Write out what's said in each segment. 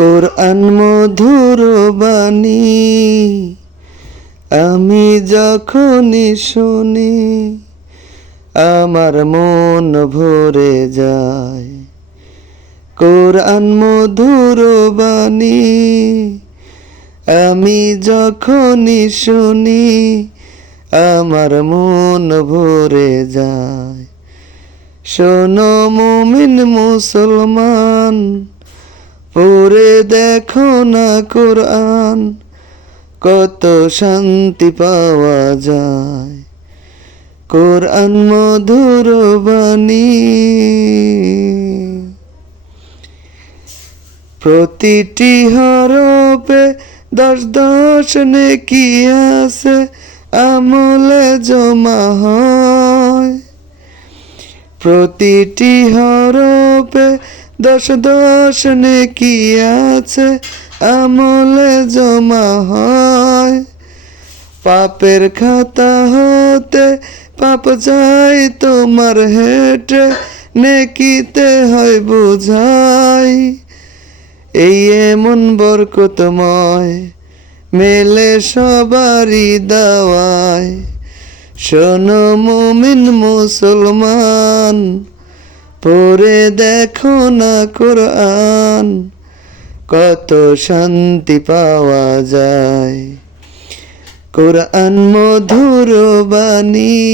কোরআন মধুর বাণী আমি যখনই শুনি আমার মন ভরে যায়। কোরআন মধুর বাণী আমি যখনই শুনি আমার মন ভরে যায়। শোনো মুমিন মুসলমান, পড়ে দেখো না কোরআন, কত শান্তি পাওয়া যায়। কোরআন মধুর বাণী প্রতিটি হরফে 10 নেকি আছে, আমলে জমা হয়। প্রতিটি হরফে 10 নেকি আছে, আমলে জমা হয়। পাপের খাতা হতে পাপ যায় তোমার হেঁটে, নেকিতে হয় বোঝাই। এই এমন বরকতময় মেলে সবারই দাওয়ায়। শোনো মুমিন মুসলমান, পড়ে দেখো না কোরআন, কত শান্তি পাওয়া যায়। কোরআন মধুর বাণী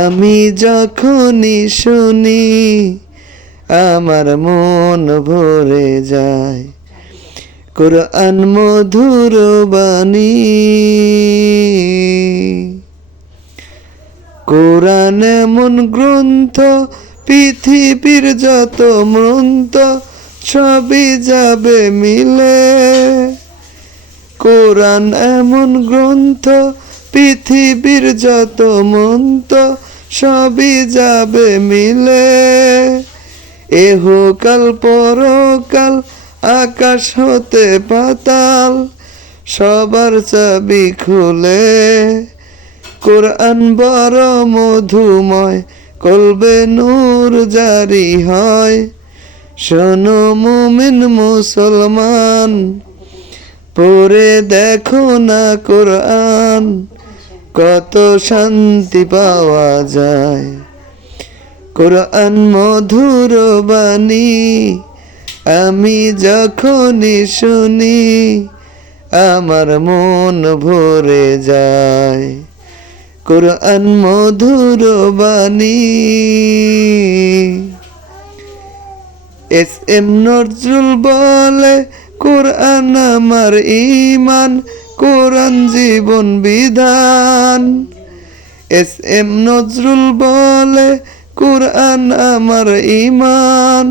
আমি যখনই শুনি আমার মন ভরে যায়। কোরআন মধুর বাণী। কোরআন এমন গ্রন্থ, পৃথিবীর যত মন্ত্র সবই যাবে মিলে। কোরআন এমন গ্রন্থ, পৃথিবীর যত মন্ত্র সবই যাবে মিলে। এহকাল পরকাল আকাশ হতে পাতাল সবার চাবি খুলে। কোরআন বড় মধুময়, কলবে নূর জারি হয়। শোনো মুমিন মুসলমান, পড়ে দেখো না কোরআন, কত শান্তি পাওয়া যায়। কোরআন মধুর বাণী আমি যখনই শুনি আমার মন ভরে যায়। কোরআন মধুর বাণী। এস.এম. নজরুল বলে কোরআন আমার ঈমান, কোরআন জীবন বিধান। এস.এম. নজরুল বলে কোরআন আমার ঈমান,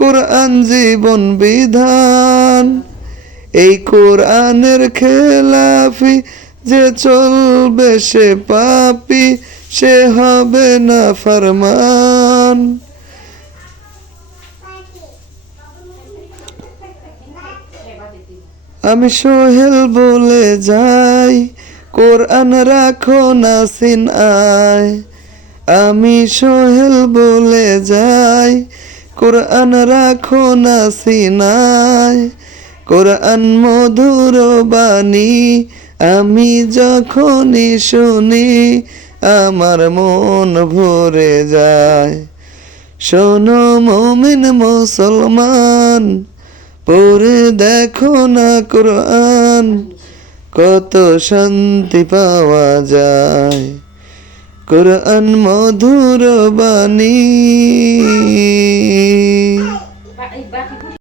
কোরআন জীবন বিধান। এই কোরআনের খেলাফি যে চলবে সে পাপী, সে হবে না ফরমান। আমি সোহেল বলে যাই, কোরআন রাখো না সিনায়। আমি সোহেল বলে যাই, কোরআন রাখো না সিনায়। কোরআন মধুর বাণী আমি যখনই শুনি আমার মন ভরে যায়। শোনো মুমিন মুসলমান, পড়ে দেখো না কোরআন, কত শান্তি পাওয়া যায়। কোরআন মধুর বাণী।